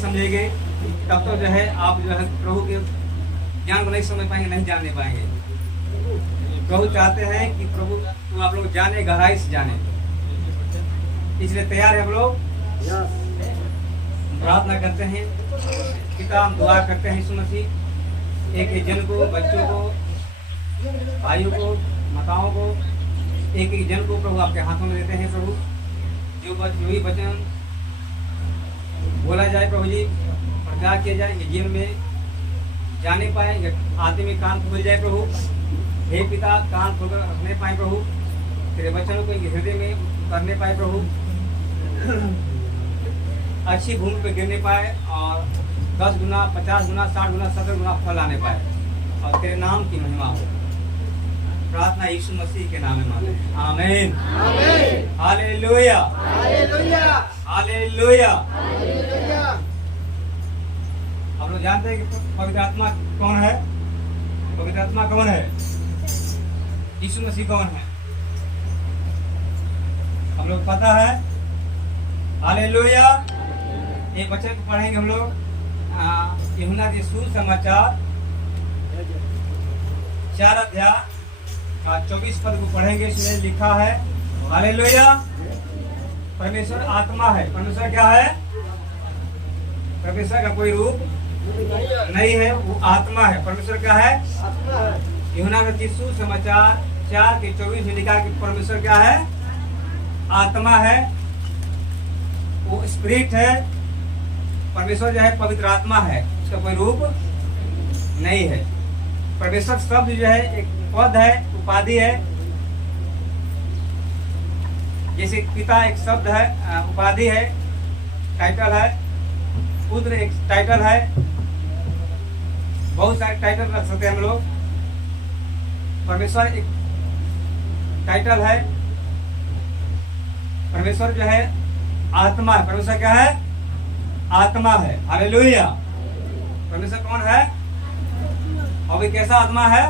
समझेंगे तब तो जो है आप जो है प्रभु के ज्ञान को नहीं समझ पाएंगे, नहीं जानने पाएंगे। प्रभु चाहते हैं कि प्रभु को आप लोग जाने, गहराई से जाने, इसलिए तैयार है हम लोग। प्रार्थना करते हैं, पिता हम दुआ करते हैं यीशु मसीह, एक जन को, बच्चों को, भाइयों को, माताओं को, एक जन को प्रभु आपके हाथों में देते हैं। प्रभु जो भी वचन बोला जाए प्रभु जी, प्रचार किया जाए, जीवन में जाने पाए, आते में कान खोल जाए प्रभु। हे पिता, कान खोलकर रखने पाए प्रभु, तेरे वचनों को हृदय में करने पाए प्रभु, अच्छी भूमि पे गिरने पाए और 10 गुना, 50 गुना, 60 गुना, 70 गुना फल आने पाए और तेरे नाम की महिमा हो। प्रार्थना यीशु मसीह के नाम में मांगे, आमीन। Hallelujah, hallelujah, hallelujah. हम लोग जानते हैं कि पवित्र आत्मा कौन है? पवित्र आत्मा कौन है? यीशु मसीह कौन है? हम लोग पता है। हालेलुया। एक वचन को पढ़ेंगे हम लोग, यूहन्ना के सुसमाचार 4 अध्याय का 24 पद को पढ़ेंगे। इसमें लिखा है, हालेलुया, परमेश्वर आत्मा है। परमेश्वर क्या है? परमेश्वर का कोई रूप नहीं है, वो आत्मा है। परमेश्वर क्या है? यूहन्ना का सुसमाचार 4 के 24 में लिखा है कि परमेश्वर क्या है? आत्मा है, वो स्पिरिट है। परमेश्वर जो है पवित्र आत्मा है, उसका कोई रूप नहीं है। परमेश्वर शब्द जो है एक पद है, उपाधि है। जैसे पिता एक शब्द है, उपाधि है, टाइटल है। पुत्र एक टाइटल है। बहुत सारे टाइटल रख सकते हैं हम लोग। परमेश्वर एक टाइटल है। परमेश्वर जो है आत्मा है। परमेश्वर क्या है? आत्मा है। हालेलुया। परमेश्वर कौन है? और कैसा आत्मा है?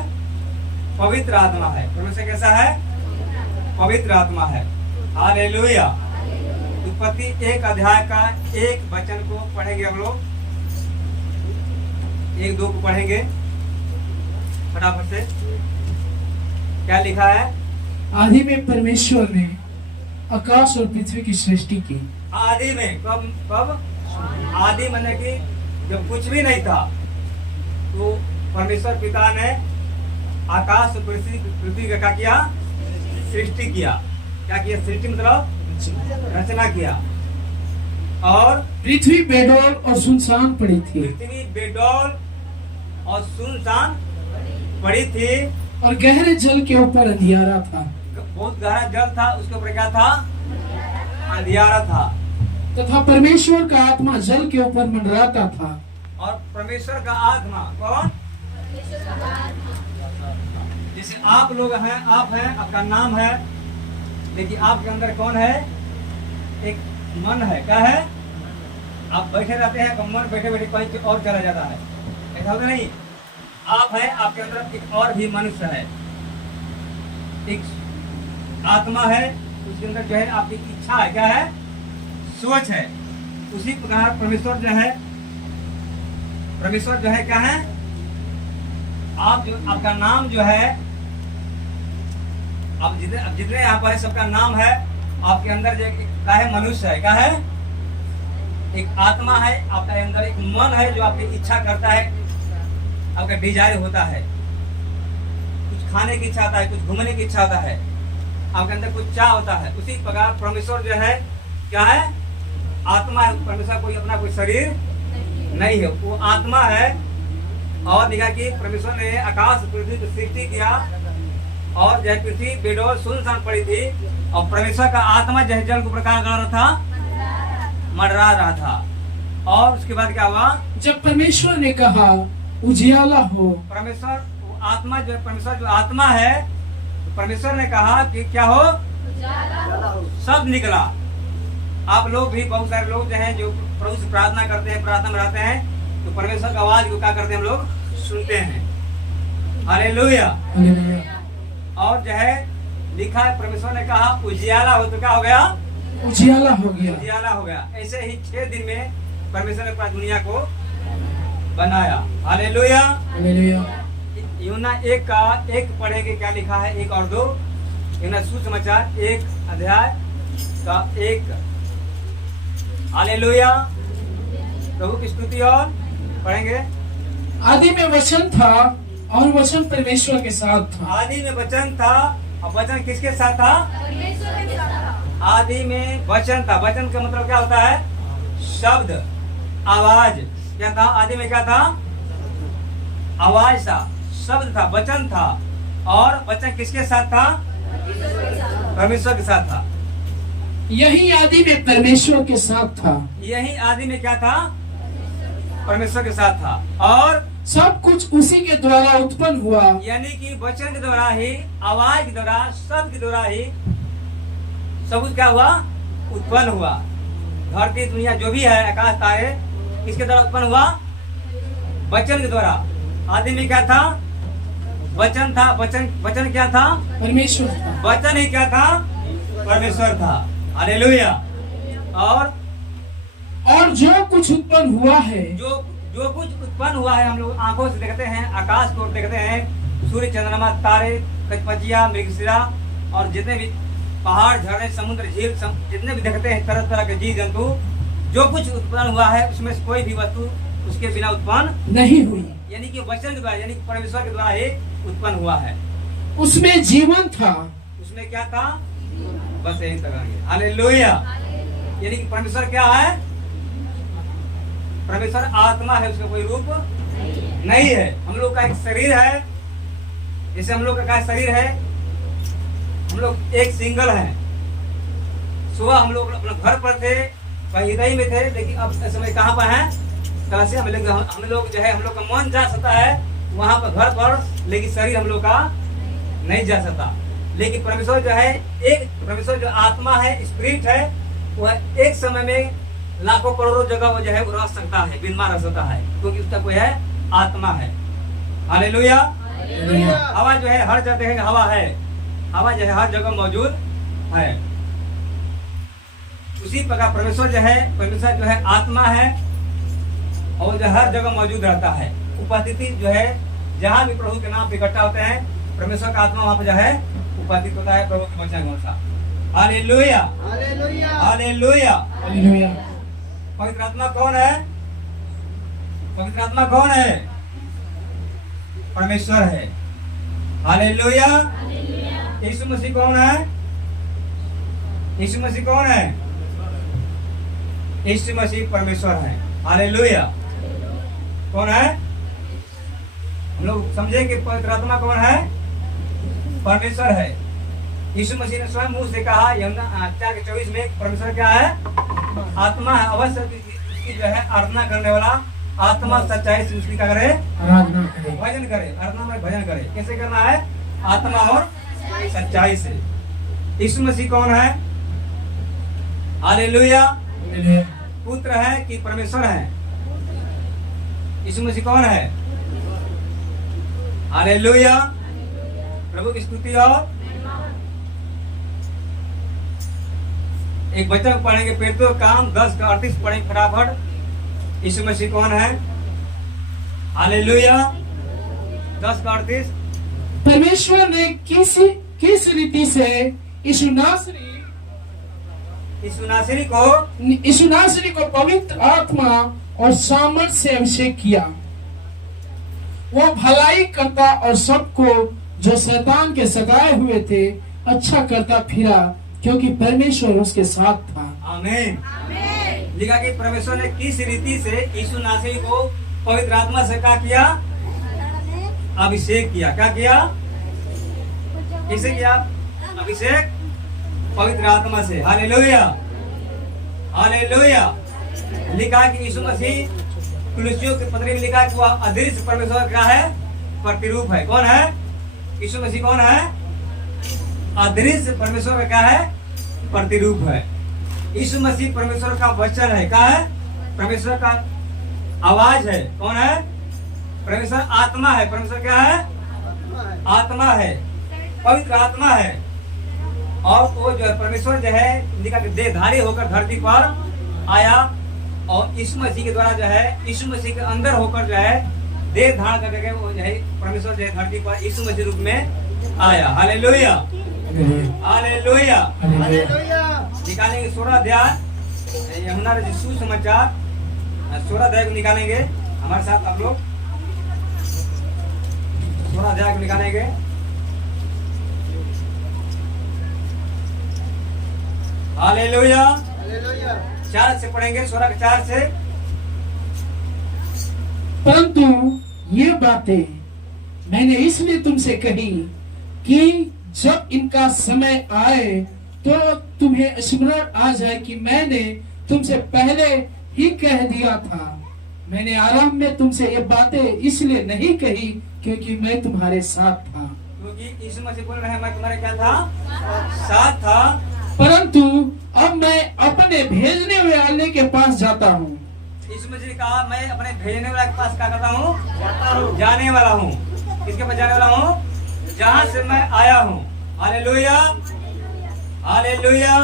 पवित्र आत्मा है। परमेश्वर कैसा है? पवित्र आत्मा है। हालेलुया। उत्पत्ति 1 अध्याय का 1 वचन को पढ़ेंगे हम लोग, 1-2 को पढ़ेंगे फटाफट से। क्या लिखा है? आदि में परमेश्वर ने आकाश और पृथ्वी की सृष्टि की। आदि में, कब? आदि मतलब कि जब कुछ भी नहीं था तो परमेश्वर पिता ने आकाश और पृथ्वी का क्या किया? सृष्टि किया। क्या किया? सृष्टि मतलब रचना किया। और पृथ्वी बेडौल और सुनसान पड़ी थी। पृथ्वी बेडौल और सुनसान पड़ी थी और गहरे जल के ऊपर अंधियारा था। बहुत गहरा जल था, उसके ऊपर क्या था? अंधियारा था। तथा परमेश्वर का आत्मा जल के ऊपर मंडराता था। और परमेश्वर का आत्मा कौन? जैसे आप लोग हैं, आप हैं, आपका नाम है, लेकिन आपके अंदर कौन है? एक मन है। क्या है? आप बैठे रहते हैं तो मन बैठे बैठे कहीं और चला जाता है, ऐसा होता नहीं। आप है, आपके अंदर एक और भी मनुष्य है, एक आत्मा है, उसके अंदर जो है आपकी इच्छा है। क्या है? सोच है। उसी प्रकार परमेश्वर जो है क्या है? आपका नाम जो है, आप जितने यहाँ पर सबका नाम है, आपके अंदर जो क्या है? मनुष्य है। क्या है? एक आत्मा है, आपके अंदर एक मन है जो आपकी इच्छा करता है, आपका डिजायर होता है, कुछ खाने की इच्छा होता है, कुछ घूमने की इच्छा होता है, आपके अंदर कुछ चाह होता है। उसी प्रकार परमेश्वर जो है क्या है? आत्मा है। परमेश्वर कोई अपना कोई शरीर नहीं है, वो आत्मा है। और देखा कि परमेश्वर ने आकाश पृथ्वी को सृष्टि किया और जब पृथ्वी बेडौल सुनसान पड़ी थी और परमेश्वर का आत्मा जह जल को प्रकार कर रहा था, मंडरा रहा था। और उसके बाद क्या हुआ? जब परमेश्वर ने कहा उजियाला हो, परमेश्वर आत्मा जो परमेश्वर जो आत्मा है, तो परमेश्वर ने कहा कि क्या हो? सब निकला। आप लोग भी, बहुत सारे लोग जो हैं जो प्रभु से प्रार्थना करते हैं, प्रार्थना में रहते हैं, तो परमेश्वर का आवाज को क्या करते हैं? हम लोग सुनते हैं। हालेलुया। और जो है लिखा है, परमेश्वर ने कहा उजियाला हो, तो क्या हो गया? उजियाला हो गया। उजियाला हो गया। ऐसे ही 6 दिन में परमेश्वर ने पूरा दुनिया को बनाया। हालेलुया। हालेलुया। यूना 1 का 1 पढ़ेंगे, क्या लिखा है 1 और 2। यूना सुसमाचार 1 अध्याय का 1। हालेलुया। प्रभु की स्तुति। और पढ़ेंगे। आदि में वचन था और वचन परमेश्वर के साथ था। आदि में वचन था और वचन किसके साथ था? आदि में वचन था। वचन का मतलब क्या होता है? शब्द, आवाज। क्या था? आदि में क्या था? आवाज था, शब्द था, वचन था। और वचन किसके साथ था? परमेश्वर के साथ था। यही आदि में परमेश्वर के साथ था। यही आदि में क्या था? परमेश्वर के साथ था। और सब कुछ उसी के द्वारा उत्पन्न हुआ। यानी कि वचन के द्वारा ही, आवाज के द्वारा, शब्द के द्वारा ही सब कुछ क्या हुआ? उत्पन्न हुआ। धरती, दुनिया जो भी है, आकाश, तारे, किसके द्वारा उत्पन्न हुआ? वचन के द्वारा। आदि में क्या था? वचन था। वचन क्या था? परमेश्वर था। वचन ही क्या था? परमेश्वर था। हालेलुया। और जो कुछ उत्पन्न हुआ है, जो कुछ उत्पन्न हुआ है, हम लोग आंखों से देखते हैं, आकाश को देखते हैं, सूर्य, चंद्रमा, तारे, कचपचिया, मृगशिरा और जितने भी पहाड़, झरने, समुद्र, झील, जितने भी देखते हैं, तरह तरह के जीव जंतु, जो कुछ उत्पन्न हुआ है उसमें से कोई भी वस्तु उसके बिना उत्पन्न नहीं हुई। यानी कि वचन के द्वारा, यानी कि परमेश्वर के द्वारा ही उत्पन्न हुआ है। उसमें जीवन था। उसमें क्या था? बस यही तक। हालेलुया। यानी कि परमेश्वर क्या है? परमेश्वर आत्मा है, उसका कोई रूप नहीं है। हम लोग का एक शरीर है, जैसे हम लोग का क्या शरीर है, हम लोग एक सिंगल है। सुबह हम लोग अपने घर पर थे, हृदय में थे, लेकिन अब इस समय कहाँ पर है? कहाँ से हम लोग जो है, हम लोग का मन जा सकता है वहां पर, घर पर, लेकिन शरीर हम लोग का नहीं जा सकता। लेकिन परमेश्वर जो है, एक परमेश्वर जो आत्मा है, स्पिरिट है, वह एक समय में लाखों करोड़ों जगह वो जो है वो रह सकता है, बिनमा रह सकता है, क्योंकि उसका कोई है, आत्मा है। हालेलुया। हवा जो है हर जगह हवा है, हवा जो है हर जगह मौजूद है। उसी प्रकार परमेश्वर जो है आत्मा है और जो हर जगह मौजूद रहता है। उपस्थिति जो है, जहाँ भी प्रभु के नाम पे इकट्ठा होते हैं, परमेश्वर का आत्मा वहाँ पे जो है उपस्थित होता है, प्रभु के वचन के अनुसार। हालेलुया। हालेलुया। हालेलुया। पवित्र आत्मा कौन है? पवित्र आत्मा कौन है? परमेश्वर है। हालेलुया। यीशु मसीह कौन है? यीशु मसीह कौन है? यीशु मसीह परमेश्वर है। हालेलुया। कौन है? हम लोग समझे कि पवित्र आत्मा कौन है? परमेश्वर है। यीशु मसीह ने स्वयं मुंह से कहा, यूहन्ना 4:24 में, परमेश्वर क्या है? आत्मा है। अवश्य उसकी जो है आराधना करने वाला आत्मा सच्चाई से उसकी क्या करे? भजन करे। आराधना में भजन करे। कैसे करना है? आत्मा और सच्चाई से। यीशु मसीह कौन है? हालेलुया। पुत्र है कि परमेश्वर है? यीशु मसीह कौन है? हालेलुया। प्रभु की स्तुति। और एक वचन पढ़ेंगे, पेट्रो काम 10:38 पढ़ेंगे फटाफट। यीशु मसीह कौन है? हालेलुया। 10:38। परमेश्वर ने किस रीति से यीशु नासरी को पवित्र आत्मा और सामर्थ से अभिषेक किया। वो भलाई करता और सबको जो शैतान के सताए हुए थे अच्छा करता फिरा, क्योंकि परमेश्वर उसके साथ था। आमीन। लिखा कि परमेश्वर ने किस रीति से यीशु नासरी को पवित्र आत्मा से क्या किया? अभिषेक किया। क्या किया? किसे किया अभिषेक? पवित्र आत्मा से। हालेलुया। हालेलुया। लिखा कि यीशु मसीह, कुलुस्सियों के पत्री में लिखा कि वह अदृश्य परमेश्वर क्या है? प्रतिरूप है। कौन है? यीशु मसीह कौन है? अदृश्य परमेश्वर का क्या है? प्रतिरूप है। यीशु मसीह परमेश्वर का वचन है। क्या है? परमेश्वर का आवाज है। कौन है? परमेश्वर आत्मा है। परमेश्वर क्या है? आत्मा है, पवित्र आत्मा है। और वो जो है परमेश्वर जो है लिखा कि देहधारी होकर धरती पर आया और यीशु मसीह के द्वारा जो है, यीशु मसीह के अंदर होकर जो है देह धारण करके वो जो है परमेश्वर जो है धरती पर यीशु मसीह रूप में आया। हालेलुया, हालेलुया, निकालेंगे 16 अध्याय यूहन्ना रचित सुसमाचार 16 अध्याय को निकालेंगे हमारे साथ आप लोग। 16 अध्याय को निकालेंगे। हालेलुया, 4 से पढ़ेंगे, 16 के 4 से। परंतु ये बातें मैंने इसलिए तुमसे कही कि जब इनका समय आए तो तुम्हें स्मरण आ जाए कि मैंने तुमसे पहले ही कह दिया था। मैंने आराम में तुमसे ये बातें इसलिए नहीं कही क्योंकि मैं तुम्हारे साथ था। क्योंकि यीशु मसीह बोल रहे हैं मैं तुम्हारे क्या था, साथ था। परंतु अब मैं अपने भेजने वाले के पास जाता हूँ। यीशु मसीह ने कहा मैं अपने भेजने वाले के पास क्या करता हूँ, जाने वाला हूँ। किसके पास जाने वाला हूँ, जहाँ से मैं आया हूँ। Hallelujah, hallelujah.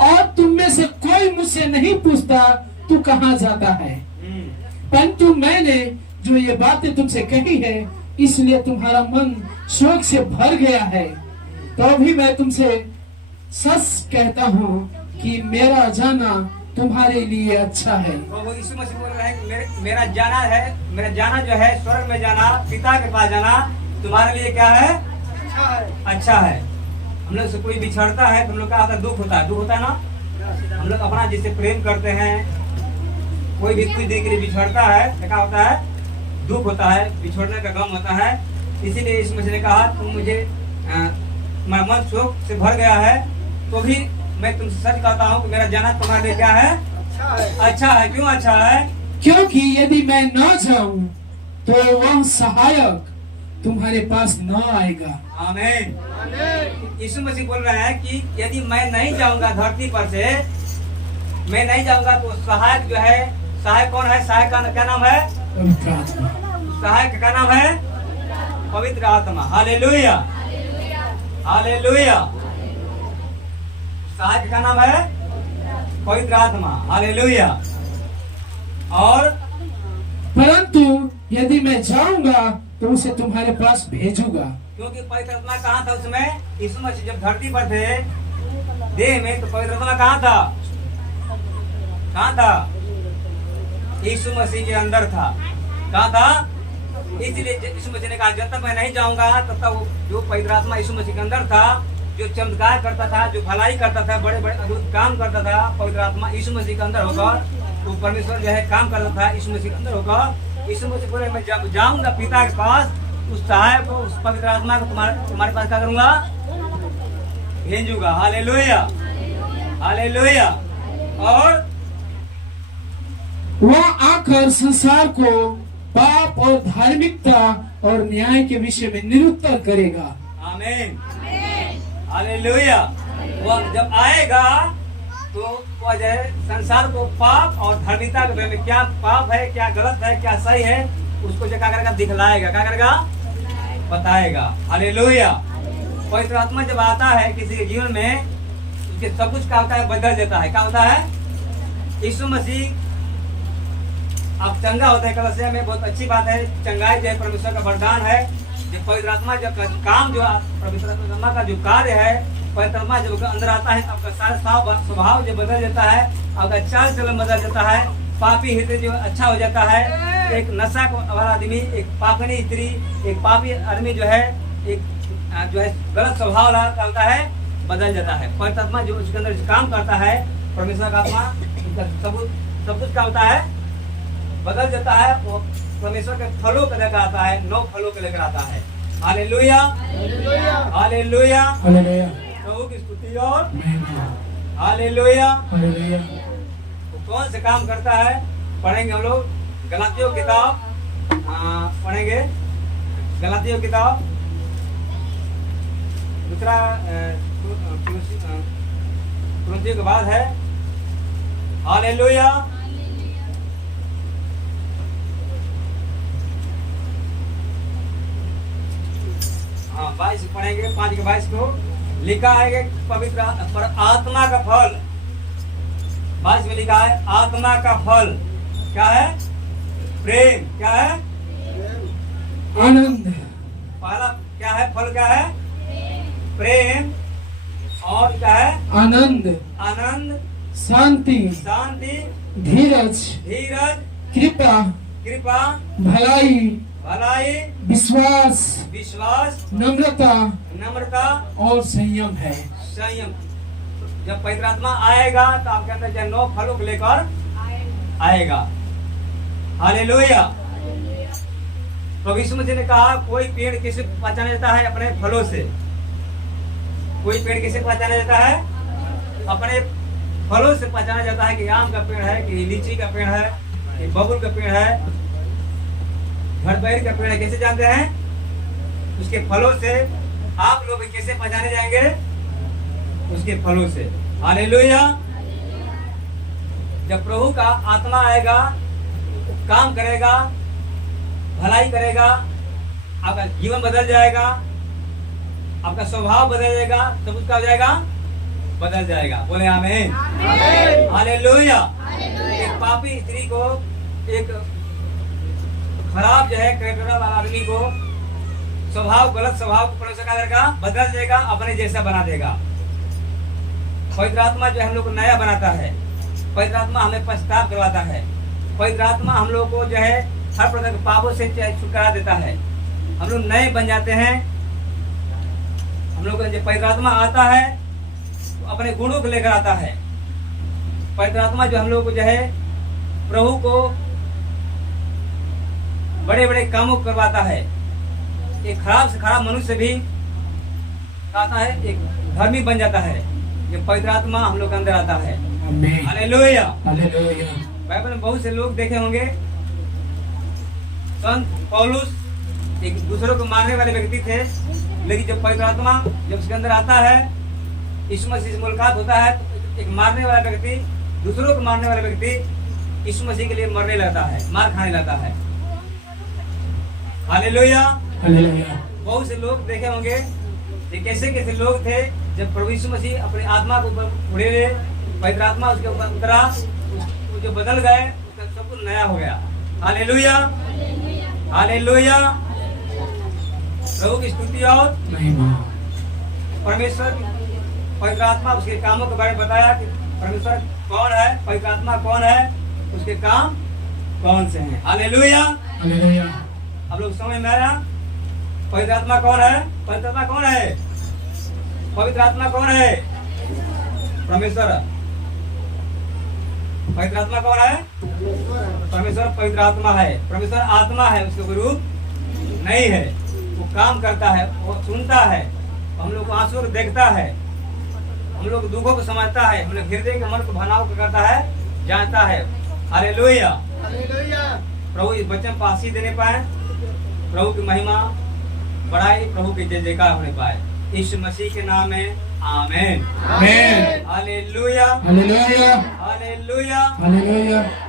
और तुम में से कोई मुझसे नहीं पूछता तू कहाँ जाता है, परंतु मैंने जो ये बातें तुमसे कही है इसलिए तुम्हारा मन शोक से भर गया है। तो भी मैं तुमसे सच कहता हूँ कि मेरा जाना तुम्हारे लिए अच्छा है। तो वो यीशु मसीह बोल रहे हैं कि मेरा जाना है, मेरा जाना जो है स्वर्ग में जाना, पिता के पास जाना तुम्हारे लिए क्या है, अच्छा है। हम लोग से कोई बिछड़ता है तो हम लोग का आता दुख होता है, दुख होता है ना। हम लोग अपना जिससे प्रेम करते हैं, कोई भी कुछ देर के लिए बिछड़ता है तो क्या होता है, दुख होता है, बिछोड़ने का गम होता है। इसीलिए यीशु मसीह ने कहा तुम मुझे मेरा मन शोक से भर गया है, तो भी मैं तुमसे सच कहता हूँ कि मेरा जाना तुम्हारे लिए क्या है, अच्छा है। क्यों अच्छा है, क्योंकि यदि मैं न जाऊं तो वह सहायक तुम्हारे पास न आएगा। आमीन। यीशु मसीह बोल रहे हैं कि यदि मैं नहीं जाऊंगा धरती पर से, मैं नहीं जाऊंगा तो सहायक जो है, सहायक कौन है, सहायक का क्या नाम है, सहायक का नाम है पवित्र आत्मा। Hallelujah, hallelujah. सहायक का नाम है पवित्र आत्मा। हालेलुया। और परंतु यदि मैं जाऊंगा तो उसे तुम्हारे पास भेजूंगा। क्योंकि पवित्र आत्मा कहाँ था उसमें, यीशु मसीह जब धरती पर थे देह में, तो पवित्र आत्मा कहाँ था, कहाँ था, यीशु मसीह के अंदर था। कहाँ था, इसलिए यीशु मसीह ने कहा जब तक मैं नहीं जाऊंगा तब तक जो पवित्र आत्मा यीशु मसीह के अंदर था, जो चमत्कार करता था, जो भलाई करता था, बड़े बड़े अद्भुत काम करता था, पवित्र आत्मा यीशु मसीह के अंदर होकर, वो परमेश्वर जो है काम करता था यीशु मसीह के अंदर होकर। यीशु मसीह बोले मैं जब जाऊंगा पिता के पास, उस सहायक को, उस पवित्र आत्मा को तुम्हारे पास क्या करूंगा, भेजूंगा। Hallelujah, hallelujah. और वह आकर संसार को पाप और धार्मिकता और न्याय के विषय में निरुत्तर करेगा। आमीन, हालेलुया। वह जब आएगा तो वह जो है संसार को पाप और धार्मिकता के बारे में, क्या पाप है, क्या गलत है, क्या सही है, उसको जो क्या करेगा, दिखलाएगा, क्या करेगा, बताएगा। हालेलुया। पवित्र आत्मा जब आता है किसी के जीवन में, उसके सब कुछ क्या होता है, बदल देता है। क्या होता है, यीशु मसीह आप चंगा होता है कलसिया में, बहुत अच्छी बात है। चंगाई जो है परमेश्वर का वरदान है। जब पवित्र आत्मा जब काम जो पवित्र आत्मा का जो कार्य है, पवित्र आत्मा जब अंदर आता है, आपका सारा स्वभाव जो बदल जाता है, आपका चाल चलन बदल जाता है, पापी हृदय जो अच्छा हो जाता है। एक नशा वाला आदमी, एक पापनी स्त्री, एक पापी आदमी जो है, एक जो है गलत स्वभाव डालता है, बदल जाता है। पवित्र आत्मा जो उसके अंदर काम करता है, परमेश्वर का आत्मा सब कुछ क्या होता है, बदल जाता है। वो परमेश्वर के फलों को लेकर आता है, 9 फलों को लेकर आता है। Hallelujah, hallelujah, hallelujah. प्रभु की स्तुति और हालेलुया। हालेलुया। तो कौन से काम करता है, पढ़ेंगे हम लोग गलातियों किताब, पढ़ेंगे गलातियों किताब दूसरा कुरिन्थियों के बाद है। हालेलुया। हाँ 22 पढ़ेंगे, 5 के 22 को लिखा है कि पवित्र पर आत्मा का फल 22 में लिखा है आत्मा का फल क्या है? प्रेम। क्या है? आनंद। पहला क्या है? फल क्या है? प्रेम। और क्या है? आनंद। आनंद, शांति, शांति, धीरज, धीरज, कृपा, कृपा, भलाई, भलाई, विश्वास, विश्वास, नम्रता नम्रता और संयम है। संयम। जब पवित्र आत्मा आएगा तो आपके अंदर जो 9 फलों को लेकर आएगा। हालेलुया। प्रभु यीशु मसीह ने कहा कोई पेड़ किसे पहचाना जाता है? अपने फलों से। कोई पेड़ किसे पहचाना जाता है? अपने फलों से पहचाना जाता है कि आम का पेड़ है, कि लीची का पेड़ है, कि बबुल का पेड़ है, घड़बैर का पेड़ है। कैसे जानते हैं? उसके फलों से। आप लोग कैसे पहचाने जाएंगे? उसके फलों से। हालेलुया। जब प्रभु का आत्मा आएगा, काम करेगा, भलाई करेगा, आपका जीवन बदल जाएगा, आपका स्वभाव बदल जाएगा, सब कुछ क्या हो जाएगा? बदल जाएगा। बोले आमीन। हालेलुया। एक पापी स्त्री को, एक खराब जो है कैरेक्टर वाला आदमी को, स्वभाव, गलत स्वभाव को प्रभु क्या करेगा? बदल देगा, अपने जैसा बना देगा। पवित्र आत्मा जो हम लोग को नया बनाता है। पवित्र आत्मा हमें पश्चाताप करवाता है। पवित्र आत्मा हम लोग को जो है हर प्रकार के पापों से छुटकारा देता है। हम लोग नए बन जाते हैं। हम लोग जब पवित्र आत्मा आता है तो अपने गुणों को लेकर आता है। पवित्र आत्मा जो हम लोग को जो है प्रभु को बड़े बड़े कामों को करवाता है। एक खराब से खराब मनुष्य भी आता है, एक धर्मी बन जाता है। ये पवित्र आत्मा हम लोग के अंदर आता है। आमीन। हालेलुया। हालेलुया। बाइबल में बहुत से लोग देखे होंगे। संत पौलुस एक दूसरों को मारने वाले व्यक्ति थे, लेकिन जब पवित्र आत्मा जब उसके अंदर आता है, यीशु मसीह से मुलाकात होता है, तो एक मारने वाला व्यक्ति, दूसरों को मारने वाला व्यक्ति यीशु मसीह के लिए मरने लगता है, मार खाने लगता है। हालेलुया। हालेलुया। बहुत से लोग देखे होंगे कि कैसे कैसे लोग थे। जब प्रभु यीशु मसीह अपनी आत्मा के ऊपर उड़े, पवित्र आत्मा उसके ऊपर उतरा, वो जो बदल गए, उसका सब कुछ नया हो गया। हालेलुया। हालेलुया। प्रभु की स्तुति और महिमा। परमेश्वर पवित्र आत्मा उसके कामों के बारे में बताया कि परमेश्वर कौन है, पवित्र आत्मा कौन है, उसके काम कौन से हैं। हालेलुया। हालेलुया। आप लोग समझ में आया? पवित्र आत्मा कौन है? पवित्र आत्मा कौन है? पवित्र आत्मा कौन है? परमेश्वर। पवित्र आत्मा कौन है? परमेश्वर पवित्र आत्मा है। परमेश्वर आत्मा है, उसके कोई रूप नहीं है। वो काम करता है, वो सुनता है, हम लोग को आंसू को देखता है, हम लोग दुखों को समझता है, हम लोग हृदय के मन को भावनाओं को करता है, जानता है। हालेलुया। प्रभु इस वचन पर आशीष देने पाए, प्रभु की महिमा बढ़ाई, प्रभु की जय जयकार होने पाए। यीशु मसीह के नाम में आमीन। आमीन। हालेलुया। हालेलुया। हालेलुया। हालेलुया।